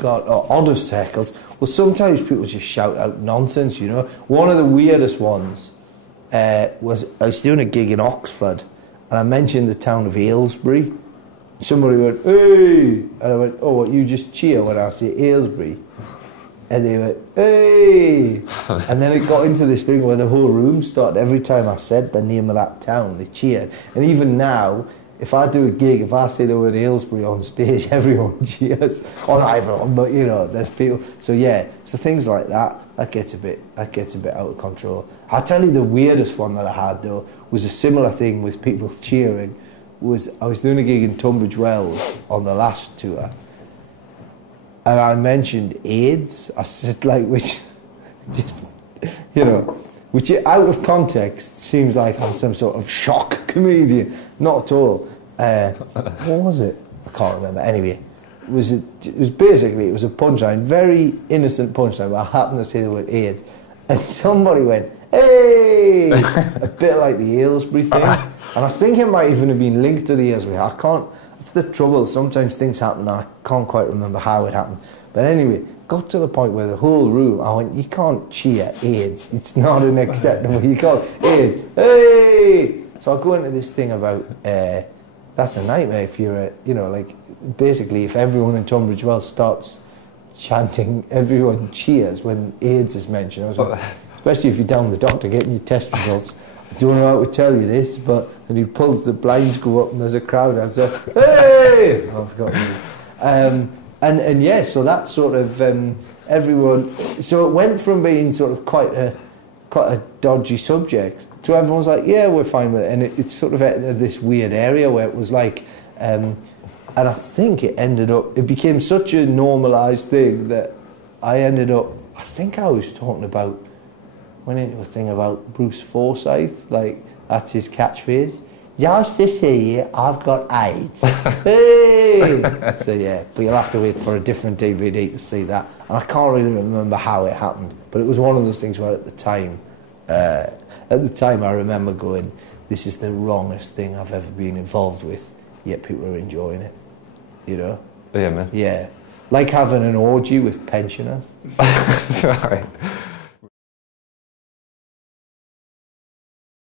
God, or oddest heckles. Well, sometimes people just shout out nonsense, you know. One of the weirdest ones was I was doing a gig in Oxford, and I mentioned the town of Aylesbury. Somebody went, "Hey!" And I went, "Oh, what, you just cheer when I say Aylesbury?" And they went, "Hey!" And then it got into this thing where the whole room started, every time I said the name of that town, they cheered. And even now, if I do a gig, if I say the word Aylesbury on stage, everyone cheers. Or not everyone, but you know, there's people. So yeah, so things like that, that gets a bit out of control. I'll tell you the weirdest one that I had though, was a similar thing with people cheering. I was doing a gig in Tunbridge Wells on the last tour, and I mentioned AIDS. I said, like, which just, you know, which out of context seems like I'm some sort of shock comedian. Not at all. What was it? I can't remember. Anyway, it was basically, it was a punchline, very innocent punchline, but I happened to say the word AIDS, and somebody went, "Hey!" A bit like the Aylesbury thing. And I think it might even have been linked to the Aylesbury. I can't, it's the trouble, sometimes things happen and I can't quite remember how it happened. But anyway, got to the point where the whole room, I went, you can't cheer AIDS. It's not an acceptable, you can't, AIDS, hey! So I go into this thing about, that's a nightmare if you're you know, like, basically if everyone in Tunbridge Wells starts chanting, everyone cheers when AIDS is mentioned. I was like, especially if you're down the doctor getting your test results. I don't know how to tell you this, but and he pulls the blinds go up and there's a crowd and so, hey! Oh, I've forgotten this. And yeah, so that sort of everyone. So it went from being sort of quite a dodgy subject to everyone's like, yeah, we're fine with it, and it sort of entered this weird area where it was like, and I think it became such a normalised thing that I think I was talking about. Went into a thing about Bruce Forsyth, like that's his catchphrase. Just to see you, I've got AIDS. Hey! So yeah, but you'll have to wait for a different DVD to see that. And I can't really remember how it happened, but it was one of those things where at the time I remember going, this is the wrongest thing I've ever been involved with, yet people are enjoying it, you know? Yeah, man. Yeah. Like having an orgy with pensioners. Right.